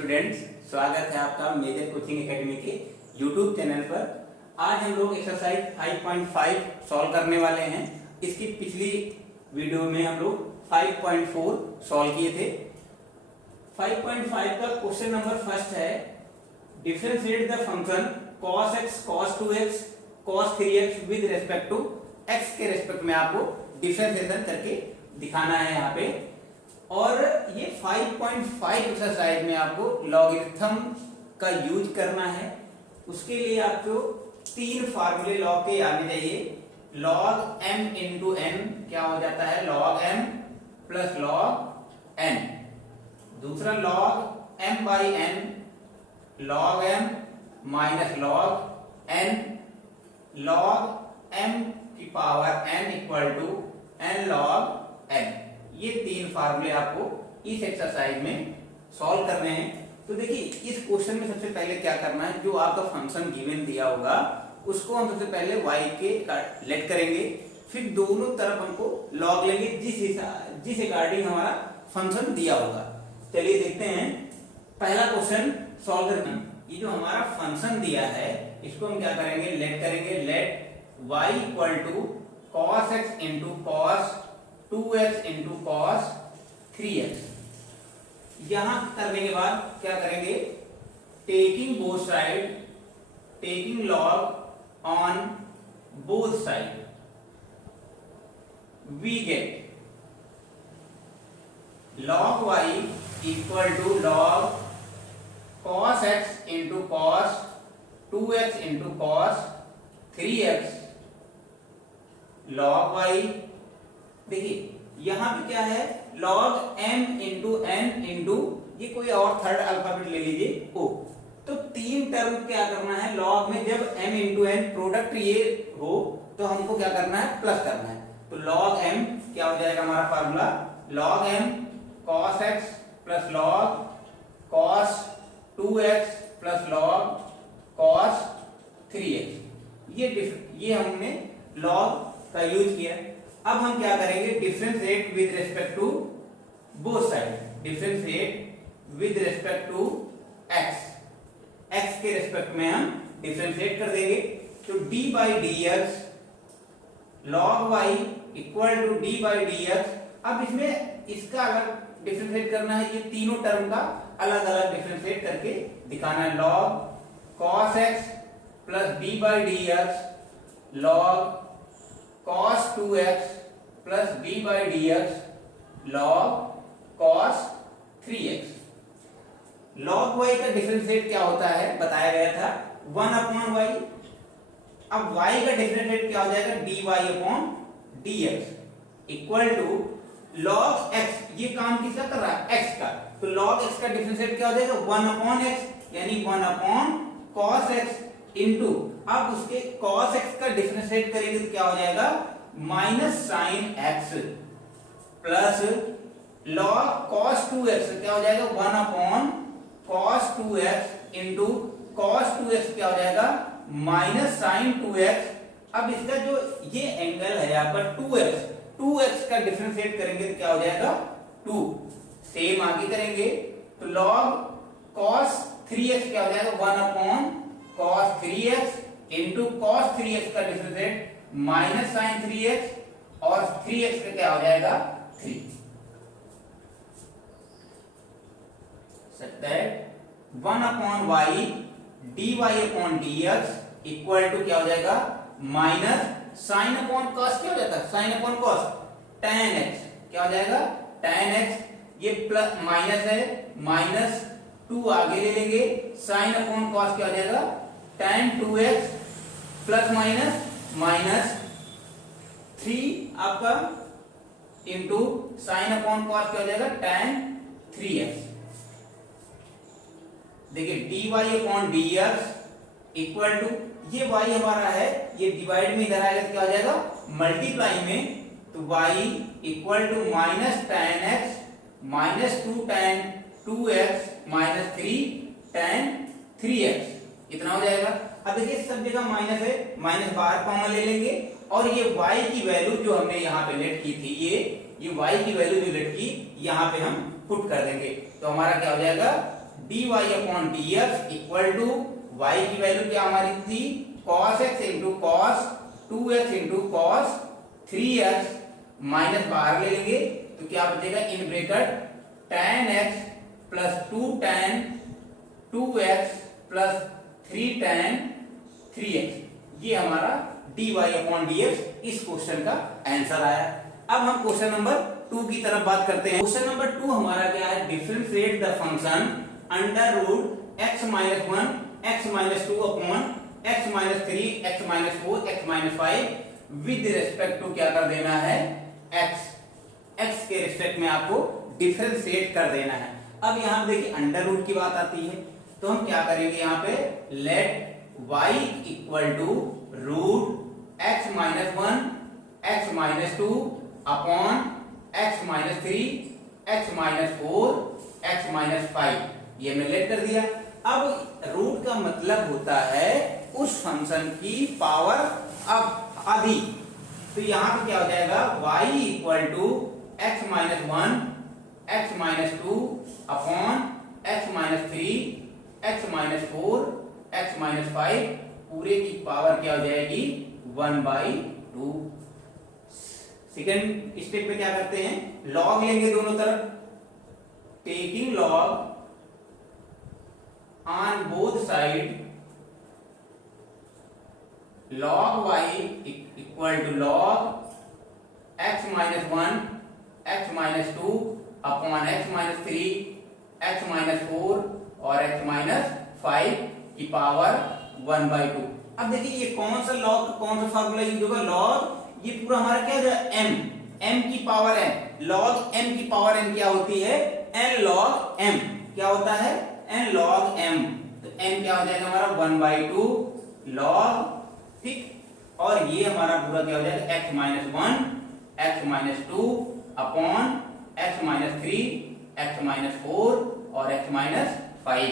Students, स्वागत है आपका मेजर कोचिंग एकेडमी के यूट्यूब चैनल पर। आज हम लोग एक्सरसाइज 5.5 सॉल्व करने वाले हैं। इसकी पिछली वीडियो में हम लोग 5.4 सॉल्व किए थे। 5.5 का क्वेश्चन नंबर फर्स्ट है, differentiate the function cos x cos 2x cos 3x with respect to x के रेस्पेक्ट में आपको डिफरेंशिएशन करके दिखाना है यहाँ पे। और ये 5.5 एक्सरसाइज में आपको लॉगरिथम का यूज करना है। उसके लिए आपको तीन फार्मूले लॉग के आने चाहिए। log m इंटू n क्या हो जाता है, log m plus log n। दूसरा log m by n, log m minus log n, log m की power n equal to n log n। ये तीन फार्मूले आपको इस एक्सरसाइज में सॉल्व करने हैं। तो देखिए, इस क्वेश्चन में सबसे पहले क्या करना है, जो आपका फंक्शन गिवन दिया होगा उसको हम सबसे पहले y के लेट करेंगे, फिर दोनों तरफ हमको log लेंगे जिस अकॉर्डिंग हमारा फंक्शन दिया होगा। चलिए देखते हैं, पहला क्वेश्चन सॉल्व करते हैं। ये जो हमारा फंक्शन दिया है इसको हम क्या करेंगे, लेट करेंगे। Let y equal to cos x into cos 2x into cos 3x। यहां करने के बाद क्या करेंगे, taking both side, taking log on both side, we get log y equal to log cos x into cos 2x into cos 3x log y। देखिए यहां पे क्या है, log m into n into ये कोई और थर्ड अल्फाबेट ले लीजिए o। तो तीन टर्म क्या करना है, log में जब m इंटू n प्रोडक्ट ये हो तो हमको क्या करना है, प्लस करना है। तो log m क्या हो जाएगा हमारा formula, log m cos x plus log cos 2x plus log cos 3x। ये हमने log का यूज किया। अब हम क्या करेंगे, differentiate with respect to both side, differentiate with respect to x के रेस्पेक्ट में हम डिफरेंशिएट कर देंगे। तो d by dx log y equal to d by dx। अब इसमें इसका अलग डिफरेंशिएट करना है, ये तीनों टर्म का अलग अलग डिफरेंशिएट करके दिखाना है। log cos x plus d by dx log cos 2x plus d by dx log cos 3x। log y का डिफरेंशिएट क्या होता है बताया गया था, 1 अपॉन y। अब y का डिफरेंशिएट क्या हो जाएगा, dy upon dx equal to log x। ये काम किसका कर रहा है, x का। तो log x का डिफरेंशिएट क्या हो जाएगा, 1 अपॉन x यानी 1 अपॉन cos x इंटू, अब उसके cos x का डिफरेंशिएट करेंगे तो क्या हो जाएगा, minus sine x plus log cos 2x क्या हो जाएगा, 1 upon cos 2x into cos 2x क्या हो जाएगा, माइनस साइन 2x। अब इसका जो ये एंगल है यहाँ पर 2x का डिफरेंशिएट करेंगे तो क्या हो जाएगा, 2। सेम आगे करेंगे तो log cos 3x क्या हो जाएगा, 1 upon cos 3x into cos 3x का डिफरेंशिएट माइनस साइन 3x और 3x का क्या हो जाएगा, 3। सकता है 1 upon y dy upon dx equal to क्या हो जाएगा, माइनस साइन अपॉन cos क्या हो जाता है, sine upon cos tan x क्या हो जाएगा, tan x। ये प्लस माइनस है, माइनस 2 आगे ले लेंगे, साइन अपॉन cos क्या हो जाएगा, tan 2x plus minus minus 3 आपका इंटू साइन अपॉन cos क्या हो जाएगा, tan 3x। देखिए dy upon dx equal to, ये y हमारा है, ये डिवाइड में इधर आएगा तो क्या हो जाएगा, मल्टीप्लाई में। तो y equal to minus tan x minus 2 tan 2x minus 3 tan 3x इतना हो जाएगा। अब देखिए सब जगह माइनस है, माइनस बाहर कॉमन ले लेंगे और ये y की वैल्यू जो हमने यहाँ पे लेट की थी, ये y की वैल्यू जो लेट की यहाँ पे हम पुट कर देंगे। तो हमारा क्या हो जाएगा, dy upon dx equal to y की वैल्यू क्या हमारी थी cos x into cos 2x into cos 3x minus बाहर ले लेंगे तो क्या बचेगा in bracket tan x plus 2 tan 2x plus 3 tan 3x। ये हमारा dy अपॉन dx इस क्वेश्चन का आंसर आया। अब हम क्वेश्चन नंबर 2 की तरफ बात करते हैं। क्वेश्चन नंबर 2 हमारा क्या है, differentiate the function under root x minus 1 x minus 2 upon x minus 3 x minus 4 x minus 5 with respect to क्या कर देना है x के रिस्पेक्ट में आपको डिफरेंशिएट कर देना है। अब यहाँ देखिए अंडर रूट की बात आती है तो हम क्या करेंगे, यहाँ पे let y equal to root x minus 1 x minus 2 upon x minus 3 x minus 4 x minus 5 ये मैं लेट कर दिया। अब रूट का मतलब होता है उस फंक्शन की पावर अब आधी, तो यहाँ पे क्या हो जाएगा y equal to x minus 1 x minus 2 upon x minus 3 x minus 4 x minus 5 पूरे की पावर क्या हो जाएगी 1/2। सेकेंड स्टेप पे क्या करते हैं, लॉग लेंगे दोनों तरफ, taking log on both side log y equal to log x minus 1 x minus 2 upon x minus 3 x minus 4 और x माइनस 5 की पावर 1/2। अब देखिए ये कौन सा लॉग कौन सा फार्मूला यूज होगा, लॉग ये पूरा हमारा क्या हो जाएगा m की पावर n, log m की पावर n क्या होती है n log m, क्या होता है n log m, तो n क्या हो जाएगा हमारा 1/2 log, ठीक, और ये हमारा पूरा क्या हो जाएगा x minus 1 x minus 2 upon x minus 3 x minus 4 और x माइनस 5।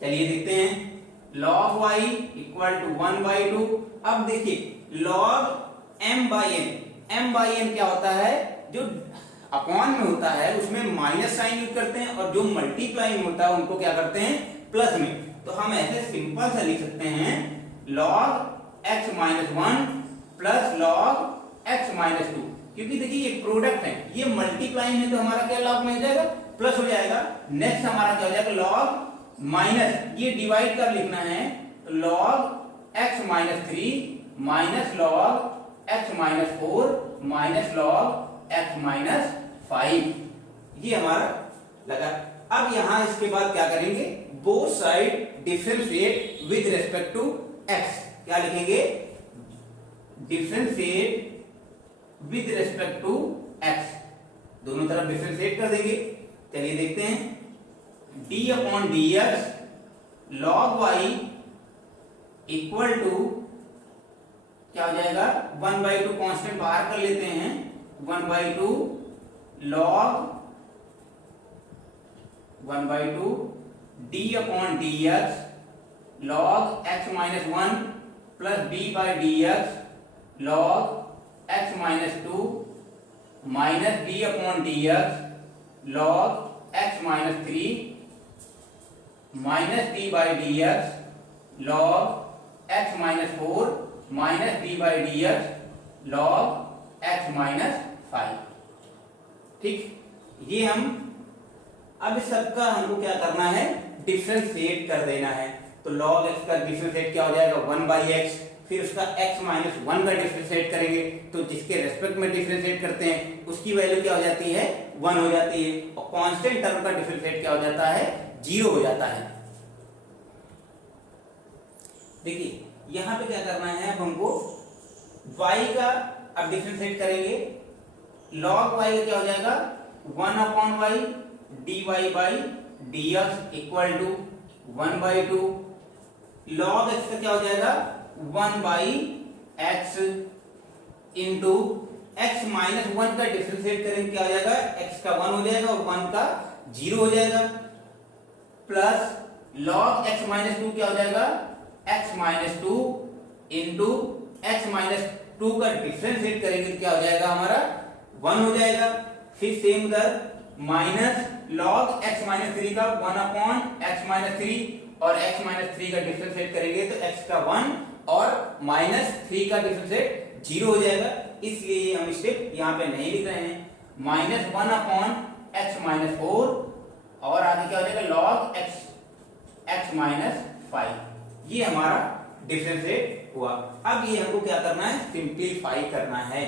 चलिए देखते हैं log y इक्वल टू 1/2। अब देखिए log m by n क्या होता है, जो अपॉन में होता है उसमें माइनस साइन यूज करते हैं और जो मल्टीप्लाई में होता है उनको क्या करते हैं प्लस में। तो हम ऐसे सिंपल सा लिख सकते हैं log x minus 1 plus log x minus 2, क्योंकि देखिए ये प्रोडक्ट है, ये मल्टीप्लाई में तो हमारा क्या log में हो जाएगा प्लस हो जाएगा। नेक्स्ट हमारा क्या हो जाएगा log माइनस, ये डिवाइड कर लिखना है तो log x minus 3 minus log x minus 4 minus log x minus 5, ये हमारा लगा। अब यहां इसके बाद क्या करेंगे, both side differentiate with respect to x, क्या लिखेंगे differentiate with respect to x, दोनों तरफ डिफरेंशिएट कर देंगे। चलिए देखते हैं d upon dx log y equal to क्या हो जाएगा 1/2, कांस्टेंट बाहर कर लेते हैं 1/2 log 1/2 d upon dx log x minus 1 plus b by dx log x minus 2 minus b upon dx log x minus 3 minus b by dx log x minus 4 minus b by dx log x minus 5। ठीक, ये हम अब इस सबका हमको क्या करना है डिफरेंशिएट कर देना है। तो log x का डिफरेंशिएट क्या हो जाएगा 1/x, फिर उसका x माइनस 1 का डिफरेंशिएट करेंगे तो जिसके रेस्पेक्ट में डिफरेंशिएट करते हैं उसकी वैल्यू क्या हो जाती है 1 हो जाती है, और कांस्टेंट टर्म का डिफरेंशिएट क्या हो जाता है 0 हो जाता है। देखिए यहां पे क्या करना है, अब हमको y का अब डिफरेंशिएट करेंगे, log y का क्या हो जाएगा 1 upon y dy by dx equal to 1/2 log x का क्या हो जाएगा 1/x इंटू x माइनस 1 का डिफरेंशिएट करेंगे क्या हो जाएगा x का 1 हो जाएगा और 1 का 0 हो जाएगा, प्लस log x माइनस 2 क्या हो जाएगा x minus 2 into x minus 2 का डिफरेंशिएट करेंगे क्या हो जाएगा हमारा 1 हो जाएगा। फिर सेम उधर माइनस लॉग x माइनस 3 का 1 अपॉन x माइनस 3 और x माइनस 3 का डिफरेंशिएट करेंगे तो x का 1 और माइनस 3 का डिफरेंशिएट 0 हो जाएगा, इसलिए ये हम स्टेप यहाँ पे नहीं लिख रहे हैं। माइनस 1 अपॉन x माइनस 4 और आगे क्या हो जाएगा लॉग x माइनस 5, ये हमारा डिफरेंशिएट हुआ। अब ये हमको क्या करना है, सिंपलीफाई करना है।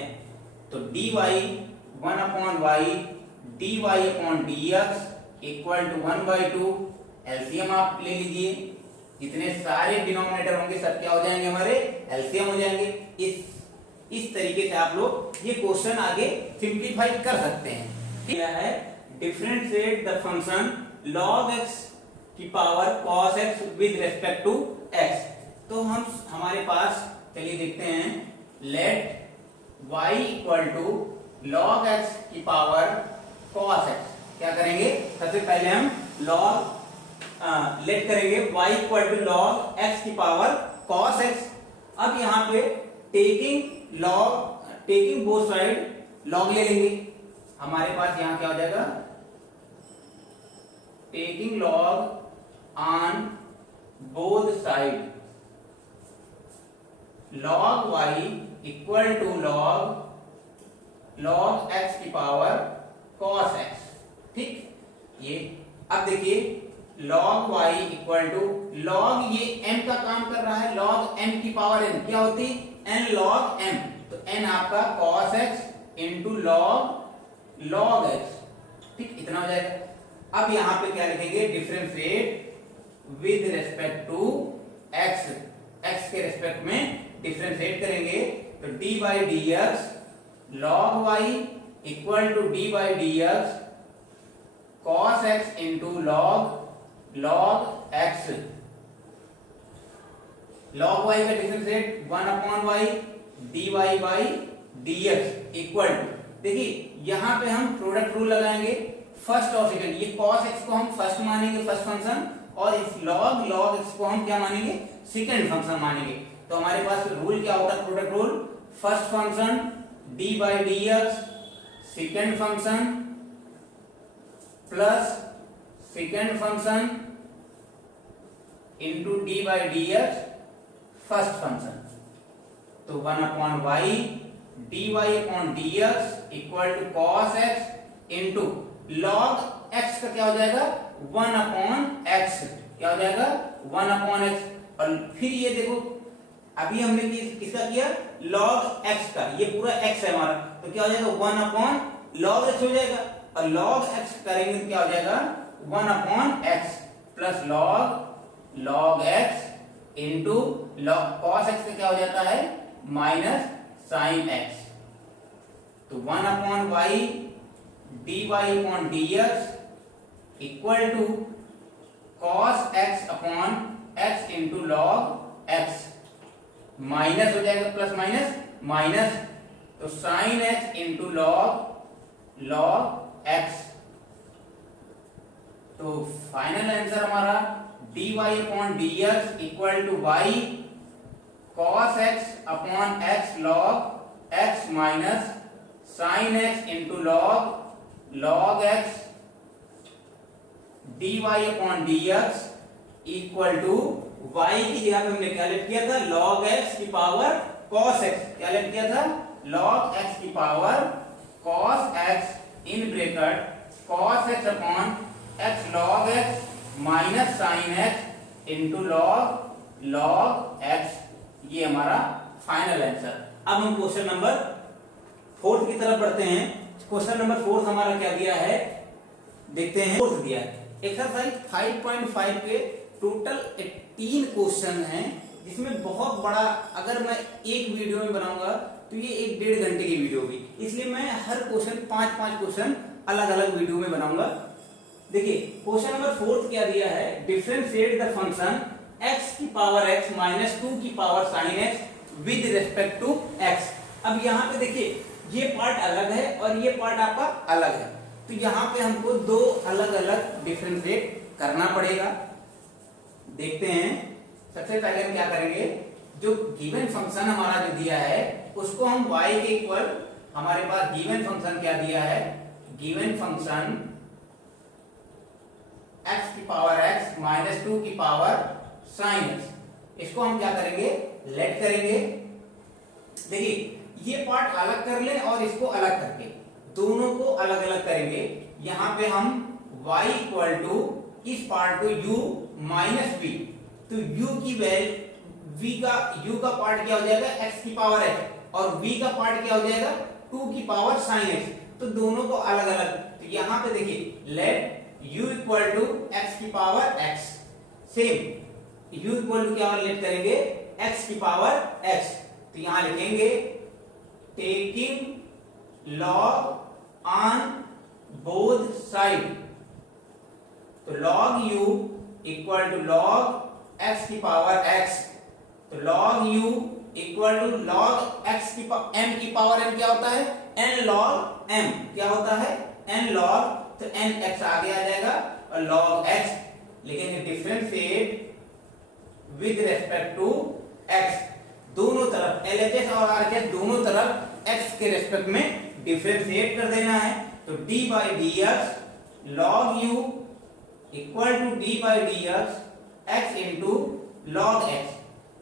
तो dy 1 upon y dy upon dx equal to 1/2, LCM आप ले लीजिए, जितने सारे डिनोमिनेटर होंगे सब क्या हो जाएंगे हमारे एलसीएम हो जाएंगे। इस तरीके से आप लोग ये क्वेश्चन आगे सिंपलीफाई कर सकते हैं। क्या है, differentiate the function log x की power cos x with respect to x। तो हमारे पास चलिए देखते हैं, let y equal to log x की पावर cos x। क्या करेंगे, सबसे पहले हम लेट करेंगे y equal to log x की पावर cos x। अब यहाँ पे टेकिंग बोथ साइड log ले लेंगे, हमारे पास यहाँ क्या हो जाएगा, taking log on both side log y equal to log x की पावर cos x। ठीक, ये अब देखिए log y equal to log, ये m का काम कर रहा है, log m की पावर n क्या होती है, n log m, तो n आपका cos x into log x। ठीक, इतना हो जाएगा। अब यहां पे क्या लिखेंगे, differentiate with respect to x, x के रेस्पेक्ट में डिफरेंशिएट करेंगे तो dy dx log y equal to dy dx cos x into log x। log y का differentiate 1 upon y dy by dx equal to, देखिए यहां पे हम product rule लगाएंगे फर्स्ट और सेकंड, ये cos x को हम फर्स्ट मानेंगे फर्स्ट फंक्शन, और इस log x को हम क्या मानेंगे, सेकंड फंक्शन मानेंगे। तो हमारे पास रूल क्या होता है, product rule, first function dy by dx second function plus second function into d by dx first function. तो 1 upon y dy upon dx equal to cos x into log x का क्या हो जाएगा, 1 upon x, क्या हो जाएगा 1 upon x। और फिर ये देखो अभी हमने किसका किया, log x का, ये पूरा x है हमारा, तो क्या हो जाएगा 1 अपॉन log x हो जाएगा, और log x करेंगे तो क्या हो जाएगा 1 upon x plus log x into cos x का क्या हो जाता है माइनस साइन x। तो 1 upon y dy upon dx equal to cos x upon x into log x, minus हो जाएगा प्लस माइनस माइनस, तो sine x into log x। तो फाइनल आंसर हमारा dy upon dx equal to y cos x upon x log x minus sine x into log x dy upon dx equal to y की जगह पे हमने क्या let किया था, log x की पावर cos x, क्या लेट किया था log x की power cos x in bracket cos x upon x log x minus sine x into log x, ये हमारा फाइनल आंसर। अब हम क्वेश्चन नंबर 4 की तरफ बढ़ते हैं। क्वेश्चन नंबर 4 हमारा क्या दिया है, देखते हैं। 4 दिया है, एक्सरसाइज 5.5 के टोटल 18 क्वेश्चन हैं, जिसमें बहुत बड़ा, अगर मैं एक वीडियो में बनाऊंगा तो ये 1-1.5 घंटे की वीडियो होगी, इसलिए मैं हर क्वेश्चन 5-5 क्वेश्चन अलग अलग वीडियो में बनाऊंगा। देखिए क्वेश्चन नंबर 4 क्या दिया है, डिफरेंशिएट द फंक्शन x की पावर x माइनस 2 की power sine x with respect to x। अब यहाँ पे देखिए ये पार्ट अलग है और ये पार्ट आपका अलग है, तो यहाँ पे हमको दो अलग अलग डिफरेंशिएट करना पड़ेगा। देखते हैं, सबसे पहले हम क्या करेंगे, जो गिवन फंक्शन हमारा जो दिया है उसको हम y के इक्वल, हमारे पास गिवन फंक्शन क्या दिया है, गिवन फंक्शन एक्स की पावर एक्स माइनस 2 की पावर साइन एक्स। इसको हम क्या करेंगे, लेट करेंगे। देखिए ये पार्ट अलग कर लें और इसको अलग करके दोनों को अलग अलग करेंगे। यहां पे हम y इक्वल टू इस पार्ट को u माइनस v, तो u की वैल्यू v का u का पार्ट क्या हो जाएगा x की पावर x और v का पार्ट क्या हो जाएगा 2 की पावर साइन x। तो दोनों को अलग अलग, तो यहां पे देखिए let u equal to x की power x, same u equal to क्या लेट करेंगे x की पावर x। तो यहां लिखेंगे taking log on both side, तो log u equal to log x की पावर x, तो log u equal to log x की m की पावर m क्या होता है n log m, क्या होता है n log, तो n x आगे आ जाएगा और log x लिखेंगे differentiate with respect to x, दोनों तरफ LHS और RHS दोनों तरफ x के रेस्पेक्ट में डिफरेंशिएट कर देना है। तो d by dx log u equal to d by dx x into log x,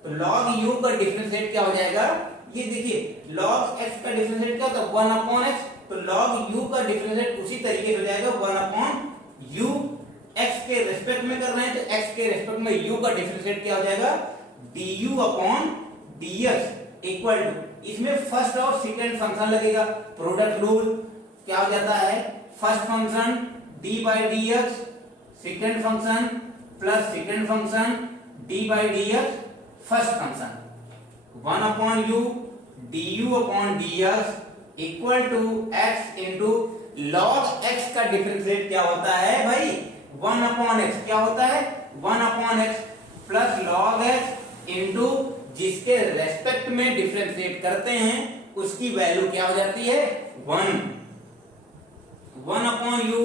तो log u का डिफरेंशिएट क्या हो जाएगा, ये देखिए log x का डिफरेंशिएट क्या होता है 1 अपॉन x, तो log u का डिफरेंशिएट उसी तरीके से हो जाएगा 1 अपॉन u, x के रेस्पेक्ट में कर रहे हैं तो x के रेस्पेक्ट में u का डिफरेंशिएट क्या हो जाएगा du upon dx equal to, इसमें फर्स्ट और सेकंड फंक्शन लगेगा, प्रोडक्ट रूल क्या हो जाता है first function d by dx second function plus second function d by dx first function 1 upon u du upon dx equal to x into log x का differentiate क्या होता है भाई 1 अपॉन x, क्या होता है 1 upon x plus log x into जिसके respect में डिफरेंशिएट करते हैं उसकी वैल्यू क्या हो जाती है 1 upon u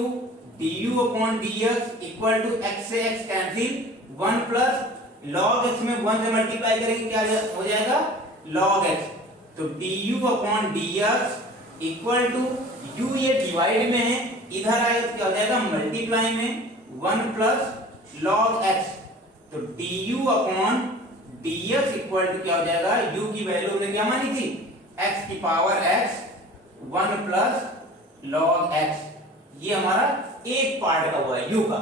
du upon dx equal to x से x cancel 1 plus log x में 1 से मल्टीप्लाई करेंगे क्या हो जाएगा log x, तो du upon dx equal to u ये डिवाइड में है, इधर आएगा तो क्या हो जाएगा मल्टीप्लाई में 1 प्लस log x, तो du upon dx equal to क्या हो जाएगा u की वैल्यू हमने क्या मानी थी x की power x 1 plus log x, ये हमारा एक पार्ट का हुआ है u का।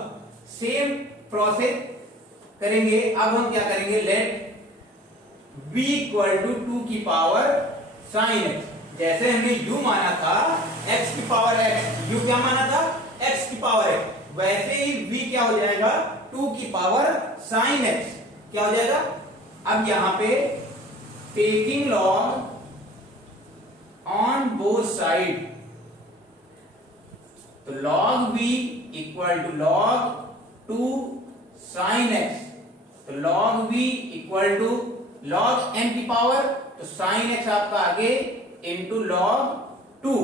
सेम प्रोसेस करेंगे, अब हम क्या करेंगे लेट v इक्वल टू 2 की पावर साइन x, जैसे हमने u माना था x की पावर x, u क्या माना था x की पावर x, वैसे ही v क्या हो जाएगा 2 की पावर साइन x, क्या हो जाएगा। अब यहां पे taking log on both side, तो log v equal to log 2 sin x, तो log v equal to log m की पावर, तो sin x आपका आगे इंटू log 2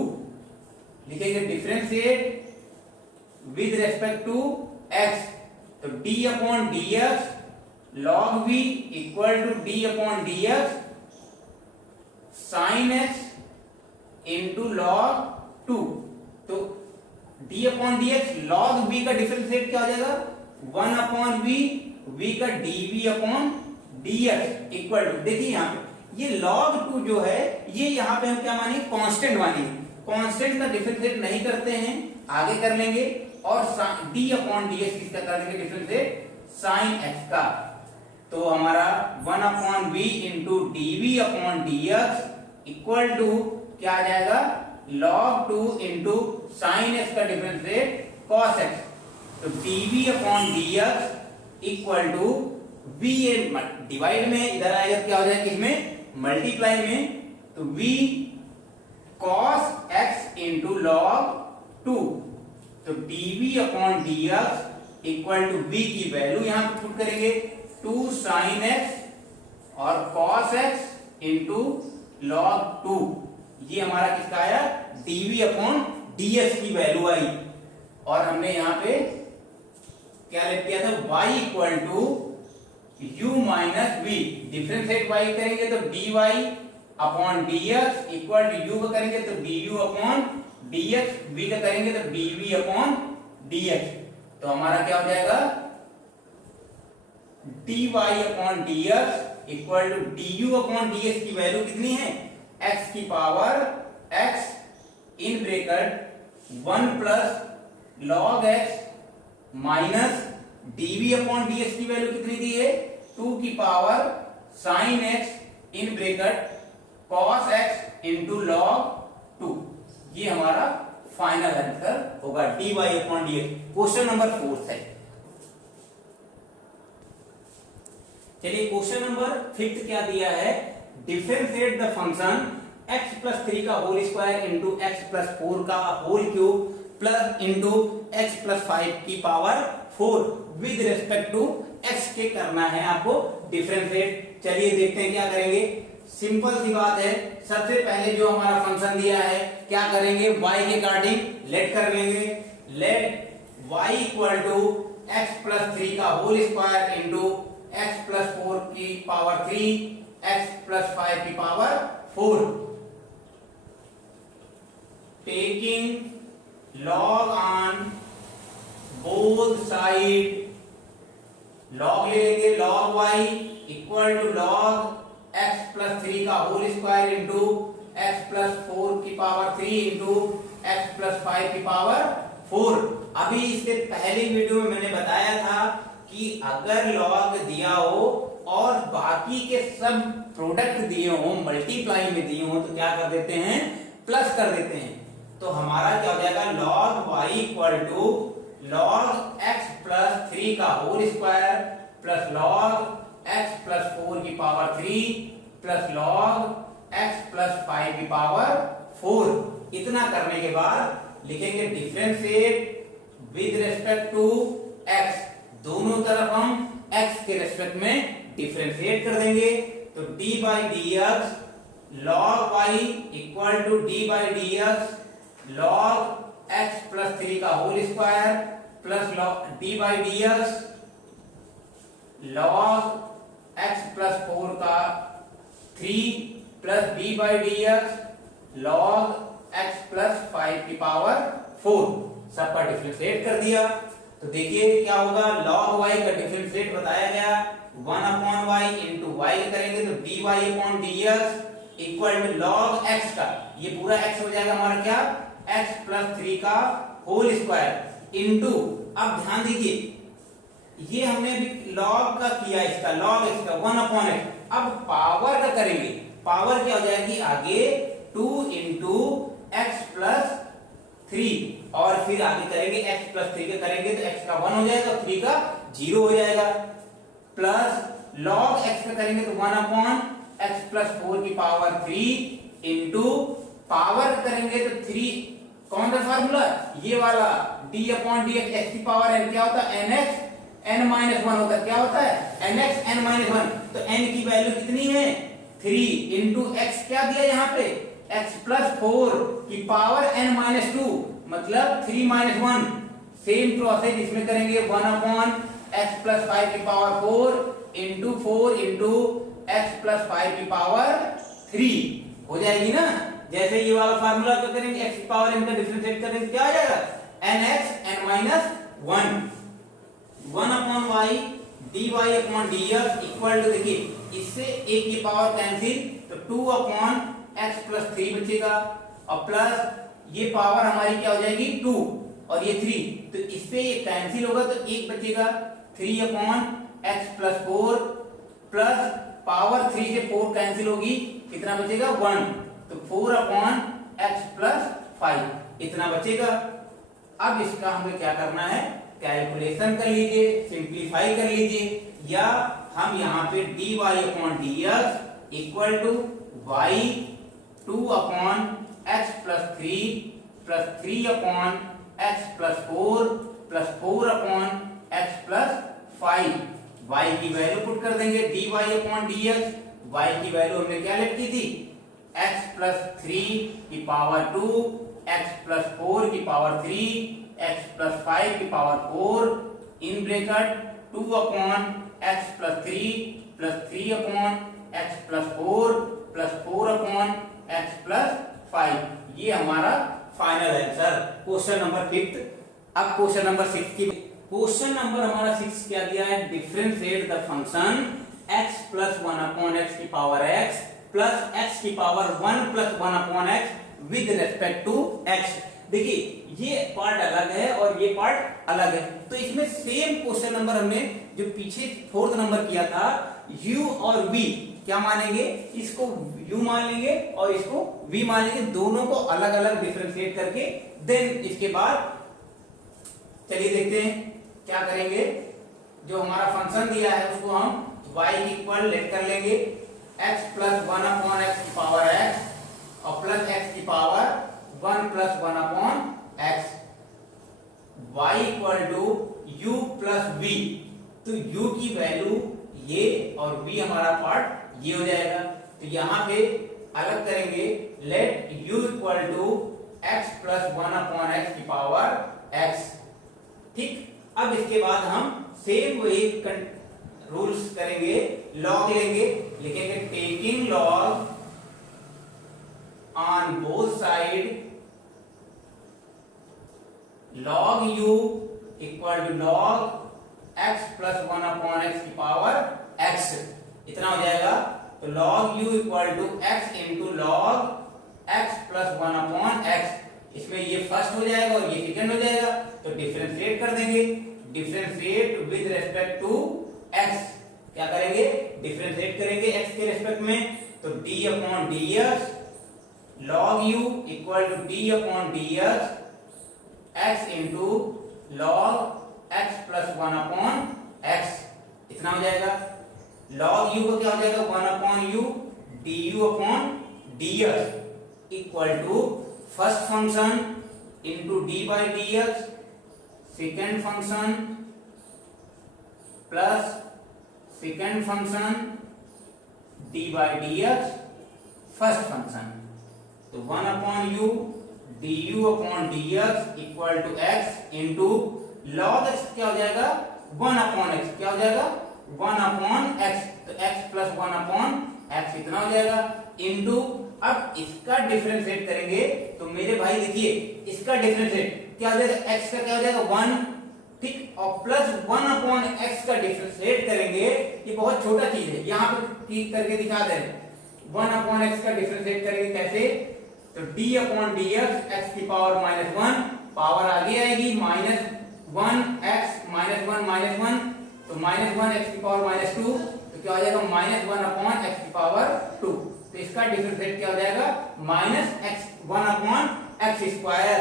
लिखेंगे differentiate with respect to x, तो d upon dx log v equal to d upon dx sin x into log 2, तो d upon dx log v का differentiate क्या हो जाएगा 1 अपॉन v का dv upon dx equal to, देखिए यहाँ पे ये log 2 जो है ये यहाँ पे हम क्या मानेंगे कांस्टेंट मानेंगे, कांस्टेंट का डिफरेंशिएट नहीं करते हैं आगे कर लेंगे, और d अपॉन dx किसका कर देंगे डिफरेंशिएट sin x का, तो हमारा 1 upon v into dv upon dx equal to क्या आ जाएगा log 2 इंटू साइन x का डिफरेंशिएट cos x, तो dv upon dx equal to v divide में इधर आएगा क्या हो जाएगा इसमें मल्टीप्लाई में, तो v cos x into log 2, तो dv upon dx equal to v की वैल्यू यहां पे पुट करेंगे 2 sin x और cos x इंटू log 2, ये हमारा किसका आया dv अपॉन dx की वैल्यू आई, और हमने यहां पे क्या लिख किया था y equal to u minus v, differentiate y करेंगे तो dy upon dx equal to u का करेंगे तो du अपॉन dx, v का करेंगे तो dv अपॉन dx, तो हमारा क्या हो जाएगा, dy upon dx equal to du upon dx की वैल्यू कितनी है, x की power x in bracket 1 plus log x minus dv upon dx की वैल्यू कितनी दी है, 2 की power sin x in bracket cos x into log 2। ये हमारा फाइनल आंसर होगा dy upon dx। Question number 4 है। चलिए क्वेश्चन नंबर 5 क्या दिया है, differentiate the function x plus 3 का whole square into x plus 4 का whole cube plus into x plus 5 की power 4 with respect to x के करना है आपको डिफरेंशिएट। चलिए देखते हैं क्या करेंगे। सिंपल सी बात है, सबसे पहले जो हमारा फंक्शन दिया है क्या करेंगे, y के अकॉर्डिंग लेट कर लेंगे। Let y equal to x plus 3 का whole square into x plus 4 की पावर 3 एक्स प्लस 5 की power 4, taking log on both side. log ले लेंगे, log y equal to log x plus 3 का whole square into x plus 4 की power 3 into x plus 5 की power 4। अभी इससे पहले वीडियो में मैंने बताया था कि अगर log दिया हो और बाकी के सब प्रोडक्ट दिए हो, मल्टीप्लाई में दिए हो, तो क्या कर देते हैं, प्लस कर देते हैं। तो हमारा क्या हो जाएगा, log y equal to log x plus 3 का whole square plus log x plus 4 की power 3 plus log x plus 5 की पावर 4। इतना करने के बाद लिखेंगे differentiate with respect to x। दोनों तरफ हम x के रिस्पेक्ट में डिफरेंशिएट कर देंगे। तो d by dx log y equal to d by dx log x plus 3 का whole square plus d by dx log x plus 4 का 3 plus d by dx log x plus 5 की power 4। सबका differentiate कर दिया। तो देखिए क्या होगा, log y का डिफरेंशिएट बताया गया 1 अपॉन y इंटू y करेंगे तो dy upon dx equal to log x का, ये पूरा x हो जाएगा हमारा क्या, x प्लस 3 का होल स्क्वायर इंटू, अब ध्यान दीजिए ये हमने भी log का किया, इसका log x का 1 अपॉन x। अब पावर का करेंगे, पावर क्या हो जाएगी आगे 2 इंटू एक्स प्लस 3 और फिर आगे करेंगे x प्लस 3 के करेंगे तो x का 1 हो जाएगा, 3 का 0 हो जाएगा, प्लस log x का करेंगे तो 1 अपॉन x प्लस 4 की पावर 3 इंटू पावर करेंगे तो 3, कौन सा फार्मूला, ये वाला d अपॉन dx x की पावर n क्या होता है, nx n माइनस 1 होता है, क्या होता है nx n माइनस 1। तो n की वैल्यू कितनी है 3 इंटू x क्या दिया यहाँ पे x प्लस 4 की पावर n माइनस 2 मतलब 3 माइनस 1। सेम प्रोसेस इसमें करेंगे 1 अपॉन x प्लस 5 की power 4 into 4 into x plus 5 की पावर 3 हो जाएगी ना। जैसे ये वाला फार्मूला क्या करेंगे, x की पावर n का डिफरेंशिएट करेंगे क्या आ जाएगा nx n minus 1 upon y dy upon dx equal to, देखिए इससे एक की पावर कैंसिल तो 2 अपॉन x प्लस 3 बचेगा और प्लस ये पावर हमारी क्या हो जाएगी 2 और ये 3, तो इससे ये कैंसिल होगा तो एक बचेगा 3 upon x plus 4 plus power 3 से 4 कैंसिल होगी, कितना बचेगा 1, तो 4 अपॉन x प्लस 5 इतना बचेगा। अब इसका हमें क्या करना है, कैलकुलेशन कर लीजिए, सिंप्लीफाई कर लीजिए, या हम यहाँ पे dy upon dx equal to y 2 upon x plus 3 upon x plus 4 plus 4 upon x plus 5, y की वैल्यू पुट कर देंगे dy अपॉन dx, y की वैल्यू हमने क्या लिखी थी x प्लस 3 की पावर 2 x प्लस 4 की पावर 3 x प्लस 5 की power 4 in bracket 2 upon x plus 3 upon x plus 4 plus 4 upon x plus 5। ये हमारा फाइनल आंसर क्वेश्चन नंबर 5। अब क्वेश्चन नंबर 6 की क्वेश्चन नंबर हमारा 6 क्या दिया है, differentiate the function x plus 1 upon x की पावर x प्लस एक्स की power 1 plus 1 upon x with respect to x। देखिए ये पार्ट अलग है और ये पार्ट अलग है, तो इसमें सेम क्वेश्चन नंबर हमने जो पीछे 4th नंबर किया था, u और v क्या मानेंगे, इसको u मान लेंगे और इसको v मान लेंगे, दोनों को अलग अलग डिफरेंशिएट करके देन इसके बाद चलिए देखते हैं क्या करेंगे। जो हमारा फंक्शन दिया है उसको हम y की इक्वल लेट कर लेंगे x प्लस 1 अपॉन एक्स की पावर x और प्लस x की power 1 plus 1 upon x, y equal to u plus v। तो u की वैल्यू ये और v हमारा पार्ट ये हो जाएगा, तो यहां पे अलग करेंगे, let u equal to x plus 1 upon x की पावर x। ठीक, अब इसके बाद हम सेम वही रूल्स करेंगे, लॉग लेंगे, लिखेंगे taking log on both side log u equal to log x plus 1 upon x की पावर x, इतना हो जाएगा। तो log u equal to x into log x plus 1 upon x, इसमें ये फर्स्ट हो जाएगा और ये सेकंड हो जाएगा, तो डिफरेंशिएट कर देंगे, differentiate with respect to x, क्या करेंगे, डिफरेंशिएट करेंगे x के रेस्पेक्ट में, तो d upon dx log u equal to d upon dx x into log x plus 1 upon x, इतना हो जाएगा। log u को क्या हो जाएगा, 1 upon u du upon dx equal to first function into d by dx second function plus second function d by dx first function, तो 1 upon u du upon dx equal to x into log x क्या हो जाएगा, 1 upon x, क्या हो जाएगा 1 upon x, तो x plus 1 upon x इतना हो जाएगा, इंटू अब इसका डिफरेंशिएट करेंगे, तो मेरे भाई देखिए इसका डिफरेंशिएट क्या हो जाएगा, x का क्या हो जाएगा 1, ठीक, और प्लस 1 अपॉन x का डिफरेंशिएट करेंगे, ये बहुत छोटा चीज है, यहाँ पे ठीक करके दिखा दे, 1 अपॉन x का डिफरेंशिएट करेंगे कैसे, तो d अपॉन dx x की पावर -1, पावर आगे आएगी -1 x -1 तो -1 x की पावर -2, तो क्या हो जाएगा -1 अपॉन x की पावर 2, तो इसका डिफरेंशिएट क्या हो जाएगा -1 अपॉन x स्क्वायर,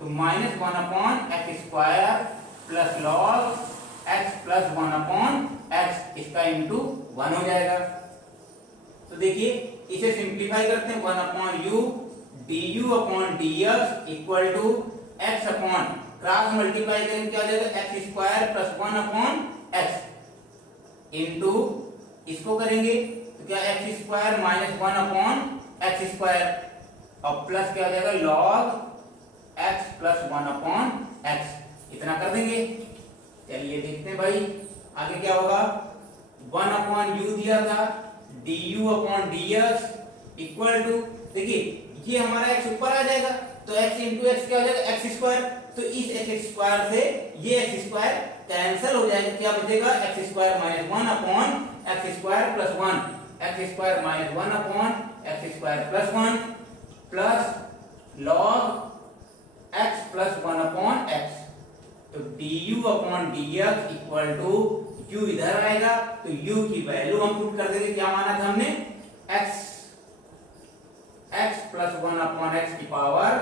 तो -1 upon x square plus log x plus 1 upon x, इसका इंटू 1 हो जाएगा। तो देखिए इसे सिंप्लीफाई करते हैं, 1 upon u du upon dx equal to x upon cross multiply करेंगे क्या हो जाएगा x square plus 1 upon x into इसको करेंगे तो क्या x square minus 1 upon x square और प्लस क्या हो जाएगा log x plus 1 upon x, इतना कर देंगे। चलिए देखते हैं भाई आगे क्या होगा, 1 अपॉन u दिया था du upon dx equal to, देखिए ये हमारा x ऊपर आ जाएगा, तो x इंटू एक्स क्या हो जाएगा x स्क्वायर, तो इस x स्क्वायर से ये x स्क्वायर कैंसिल हो जाएगा, क्या बचेगा x square minus 1 upon x square plus 1, x square minus 1 upon x square plus 1 plus log x plus 1 upon x, तो du upon dx equal to u इधर आएगा, तो u की वैल्यू हम पुट कर देंगे, क्या माना था हमने x प्लस 1 अपॉन x की power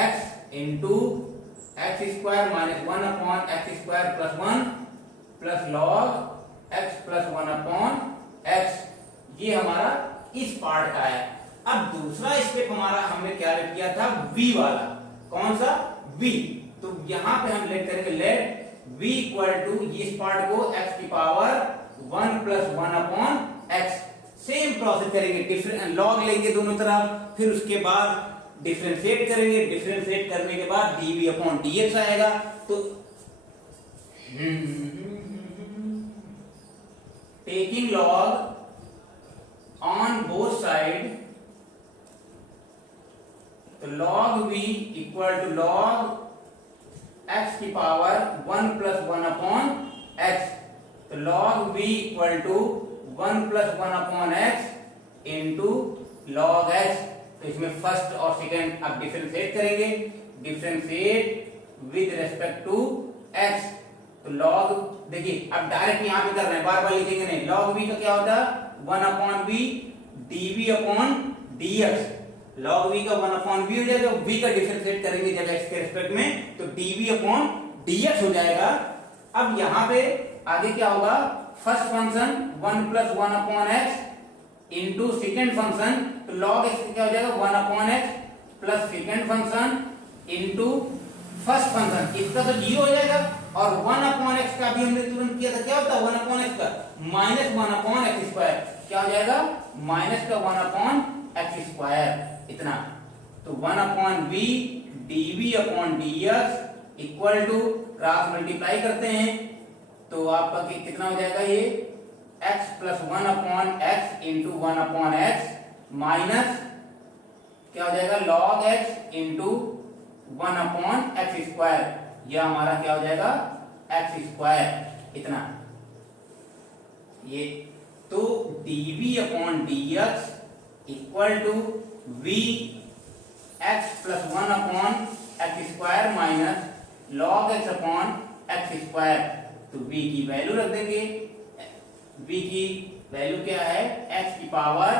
x into x square minus 1 upon x square plus 1 plus log x plus 1 upon x, ये हमारा इस पार्ट का है। अब दूसरा स्टेप हमारा हमने क्या किया था, v वाला, कौन सा v, तो यहां पे हम लेट करेंगे लेट v इक्वल टू इस पार्ट को x की power 1 plus 1 upon x, same process करेंगे, डिफरेंट लॉग लेंगे दोनों तरफ, फिर उसके बाद डिफरेंशिएट करेंगे, डिफरेंशिएट करने के बाद dv अपॉन dx आएगा, तो taking log on both side, तो log v equal to log x की power 1 plus 1 upon x. Into log v equal to 1 plus 1 upon x into log x। तो इसमें फर्स्ट और सेकंड अब differentiate करेंगे, differentiate with respect to x। तो log देखिए अब डायरेक्ट यहां पे कर रहे हैं, बार बार लिखेंगे नहीं। log v का क्या होता है 1 upon v dv upon dx। log v का 1 अपॉन v हो जाएगा, v का डिफरेंशिएट करेंगे जब x के रेस्पेक्ट में तो dv अपॉन dx हो जाएगा। अब यहां पे आगे क्या होगा, first function 1 plus 1 upon x into second function, तो log x क्या हो जाएगा 1 upon x plus second function into first function, इसका तो 0 हो जाएगा। और 1 अपॉन एक्स का भी हमने तुरंत किया था, क्या होता है 1 अपॉन एक्स का माइनस 1 अपॉन एक्स स्क्वायर, क्या हो जाएगा माइनस का 1 अपॉन एक्स स्क्वायर इतना। तो 1 upon v dv upon dx equal to cross multiply करते हैं तो आपका कितना हो जाएगा ये x plus 1 upon x into 1 upon x minus क्या हो जाएगा log x into 1 upon x square, यह हमारा क्या हो जाएगा एक्स स्क्वायर इतना ये। तो dv upon dx equal to v x plus 1 upon x square minus log x upon x square. तो v की वैल्यू रख देंगे, v की वैल्यू क्या है x की power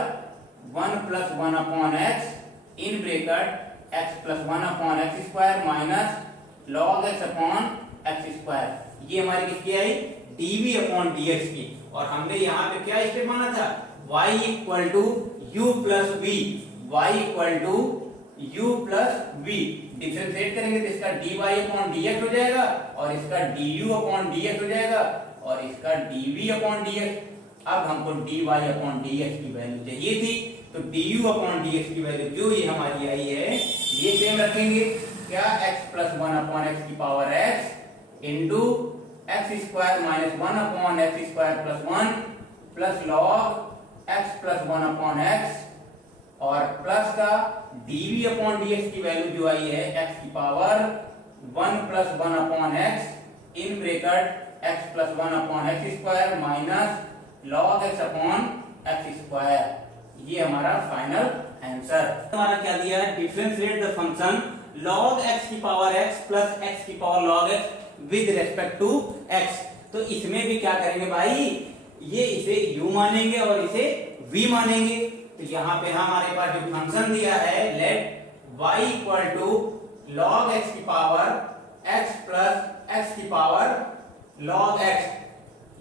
1 plus 1 upon x in bracket x plus 1 upon x square minus log x upon x square. ये हमारी किसकी आई dv अपॉन dx की। और हमने यहाँ पे क्या स्टेप माना था y equal to u plus v, y equal to u plus v। Differentiate करेंगे तो इसका dy अपॉन dx हो जाएगा और इसका du अपॉन dx हो जाएगा और इसका dv अपॉन dx। अब हमको dy अपॉन dx की वैल्यू चाहिए थी, तो du अपॉन dx की वैल्यू जो ये हमारी आई है ये सेम रखेंगे, क्या x प्लस 1 अपॉन एक्स की power x into x square minus 1 upon x square plus 1 plus log x plus 1 upon x और प्लस का dv अपॉन dx की वैल्यू जो आई है x की power 1 plus 1 upon x in bracket x plus 1 upon x square minus log x upon x square. ये हमारा final answer. हमारा क्या दिया है differentiate the function log x की पावर x प्लस x की power log x with respect to x। तो इसमें भी क्या करेंगे भाई, ये इसे u मानेंगे और इसे v मानेंगे। तो यहाँ पे हमारे पास जो फंक्शन दिया है let y equal to log x की पावर x प्लस x की पावर log x,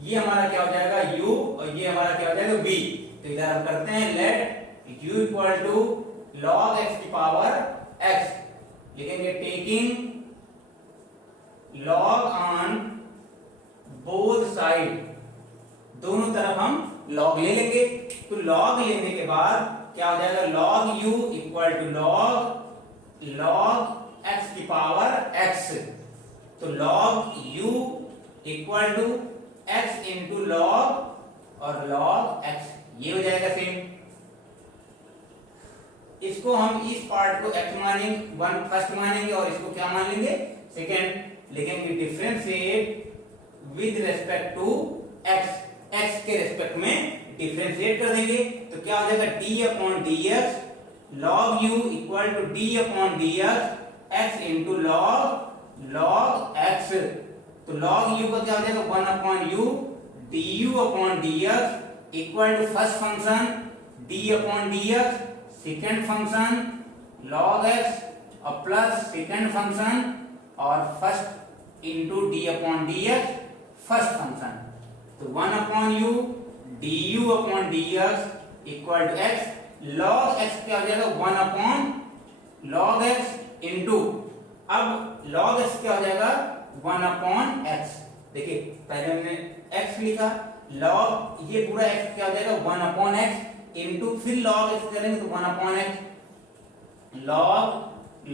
ये हमारा क्या हो जाएगा u और ये हमारा क्या हो जाएगा v। तो इधर हम करते हैं let u equal to log x की पावर x, लिखेंगे taking log on both side, दोनों तरफ हम log ले लेंगे। तो log लेने के बाद क्या हो जाएगा log u equal to log x की पावर x। तो log u equal to x into log और log x, ये हो जाएगा सेम। इसको हम इस पार्ट को x मानेंगे, वन फर्स्ट मानेंगे और इसको क्या मान लेंगे सेकेंड। लिखेंगे differentiate with respect to x, x के रेस्पेक्ट में डिफरेंशिएट कर देंगे तो क्या हो जाएगा d upon dx log u equal to d upon dx x into log x। तो log u का क्या हो जाएगा 1 upon u du upon dx equal to first function d upon dx, second function log x और plus second function और first into d upon dx first function. तो 1 upon u du upon dx equal to x, log x क्या हो जाएगा 1 upon log x into, अब log x क्या हो जाएगा 1 अपॉन x। देखिए पहले हमने x लिखा, log ये पूरा x क्या हो जाएगा 1 अपॉन x इंटू फिर log x करेंगे तो 1 upon x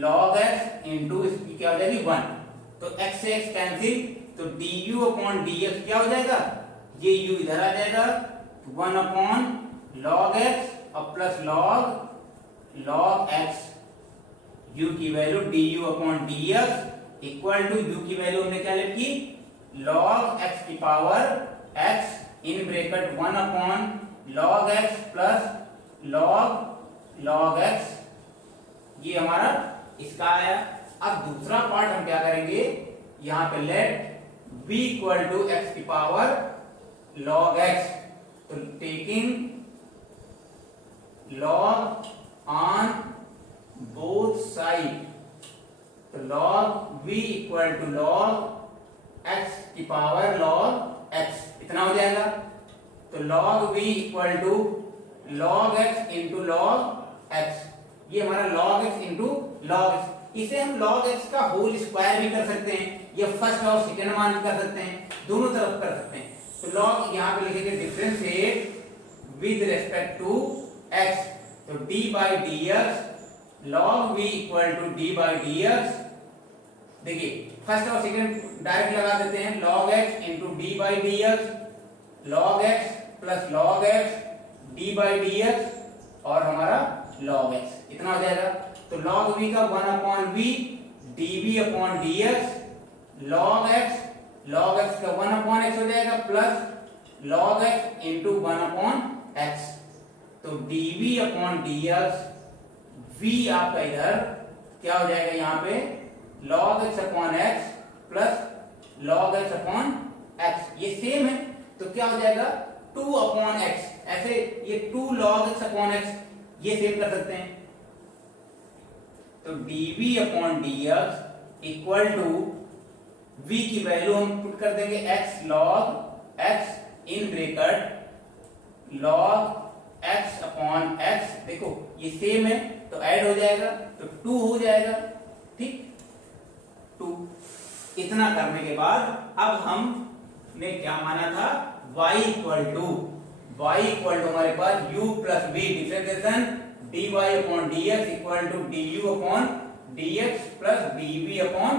log x into इसकी क्या हो जाएगी 1। तो x से x कैंसिल, तो du अपॉन dx क्या हो जाएगा, ये u इधर आ जाएगा 1 अपॉन log x और प्लस log x, u की value du upon dx equal to u की वैल्यू हमने क्या लिखी, log x की power x in bracket 1 upon log x plus log x, ये हमारा इसका आया। अब दूसरा पार्ट हम क्या करेंगे, यहां पे let b equal to x की पावर log x, तो taking log on both side, तो log v equal to log x की पावर log x, इतना हो जाएगा। तो log v equal to log x into log x, ये हमारा log x into log x। इसे हम log x का होल स्क्वायर भी कर सकते हैं, या फर्स्ट और सेकंड मान भी कर सकते हैं, दोनों तरफ कर सकते हैं। तो log यहाँ पे लिखेंगे differentiate with respect to x, तो d by d x log v equal to d by d x. देखिए फर्स्ट और सेकंड डायरेक्ट लगा देते हैं, log x into d by d x, log x plus log x d by d x, और हमारा log x, इतना हो जाएगा। तो log v का 1 upon v dv upon dx, log x का 1 अपॉन x हो जाएगा, plus log x into 1 upon x, तो dv अपॉन dx, v आपका इधर क्या हो जाएगा, यहाँ पे log x upon x plus log x upon x, ये सेम है, तो क्या हो जाएगा 2 अपॉन x, ऐसे ये 2 log x अपॉन x, ये सेव कर सकते हैं। तो dv upon dx equal to v की वैल्यू हम पुट कर देंगे x log x in bracket log x upon x, देखो ये सेम है तो ऐड हो जाएगा, तो 2 हो जाएगा, ठीक 2। इतना करने के बाद अब हमने क्या माना था, y इक्वल टू हमारे पास u plus v, differentiation dy upon dx equal to du upon dx plus dv upon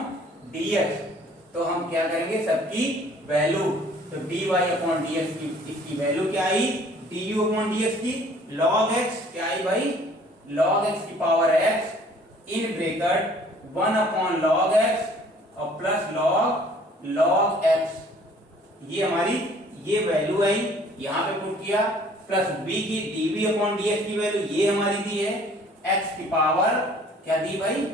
dx। तो हम क्या करेंगे, सबकी वैल्यू, तो dy अपॉन dx की इसकी वैल्यू क्या आई, du अपॉन dx की log x क्या आई भाई, log x की power x in bracket 1 upon log x और प्लस log x, ये हमारी ये वैल्यू आई, यहां पे पुट किया, प्लस b की dv अपॉन dx की वैल्यू ये हमारी दी है, x की पावर क्या दी भाई,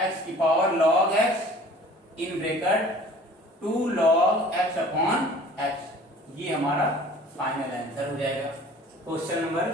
x की power log x in bracket 2 log x upon x, ये हमारा फाइनल आंसर हो जाएगा। Question number